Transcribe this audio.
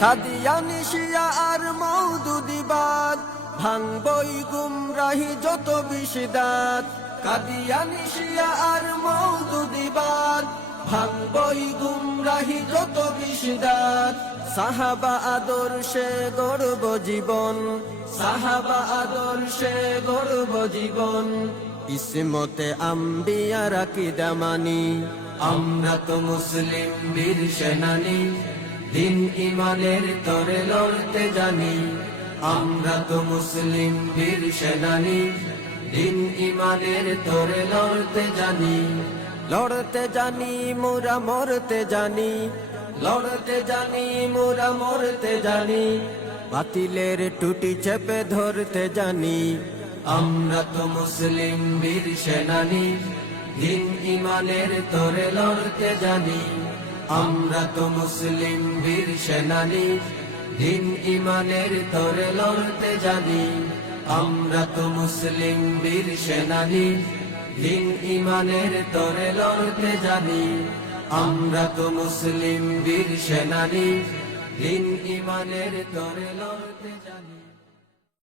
কাদিয়ানি শিয়া আর মৌদুদিবাদ ভাঙবই গুমরাহি যত বিষদাত। কাদিয়ানি শিয়া আর মৌদুদিবাদ ভাঙবই গুমরাহি যত বিষদাত। সাহাবা আদর্শে গর্ব জীবন, সাহাবা আদর্শে গর্ব জীবন। ইসমতে আম্বিয়ারা কি দামানি? আমরা তো মুসলিম বীর সেনানি। দিন ইমানের তরে লড়তে জানি, আমরা তো মুসলিম বীর সেনানি। দিন ইমানের তরে লড়তে জানি লড়তে জানি, মোরা মরতে জানি, লড়তে জানি, মোরা মরতে জানি, বাতিলের টুটি চেপে ধরতে জানি, আমরা তো মুসলিম বীর সেনানি। দিন ইমানের তরে লড়তে জানি আমরা তো মুসলিম বীর সেনানি দিন ইমানের তরে লড়তে জানি। আমরা তো মুসলিম বীর সেনানি দিন ইমানের তরে লড়তে জানি। আমরা তো মুসলিম বীর সেনানি দিন ইমানের তরে লড়তে জানি।